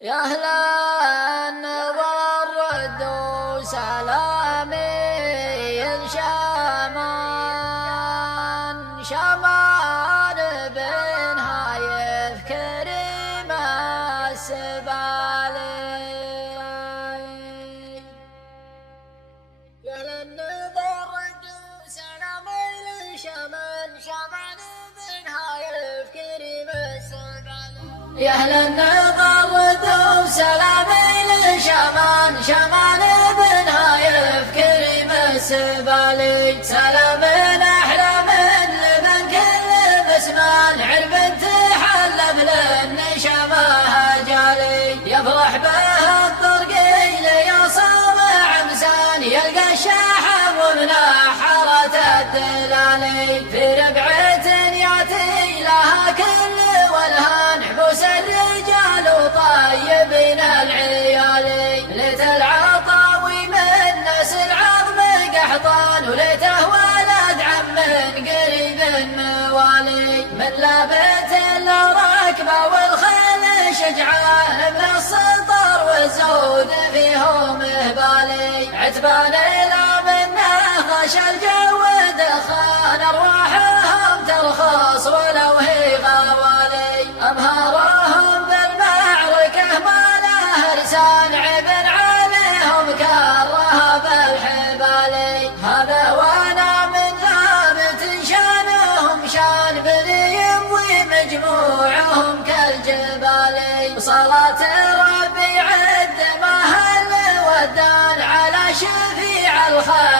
يا أهل الورد وسلامي شمان شمان بن هايف كريم السبالي. يا أهل الورد وسلامي شمان شمان بن هايف كريم السبالي. يا أهل الورد وسلامي لشمان شمان بن هايف كريم السبالي. سلام أحلى من لمن كل بسمان عرب تحلم للنشمة جالي. يفرح به الطرقيل يا صابع مسان يلقى الشاحب ومنحرة الدلالي. في ربعة ياتي لها كل والهان عبوس الرجال وطيبين العيالي. ليت العطاوي من نسل عظم قحطان وليته ولد عم قريب موالي. من لابت الركبة والخيل شجعان من السطر والزود فيهم هبالي. عتبان لا منه غش الجو دخان أرواحهم ترخص ولو هي غوالي. أمهارهم بالمعركة ما له لسان عبن عليهم كرها بالحبالي. هذا وانا من ثابت شانهم شان بني يمضي مجموعهم كالجبالي. صلاة ربي عد ما هل ودان على شفيع الخير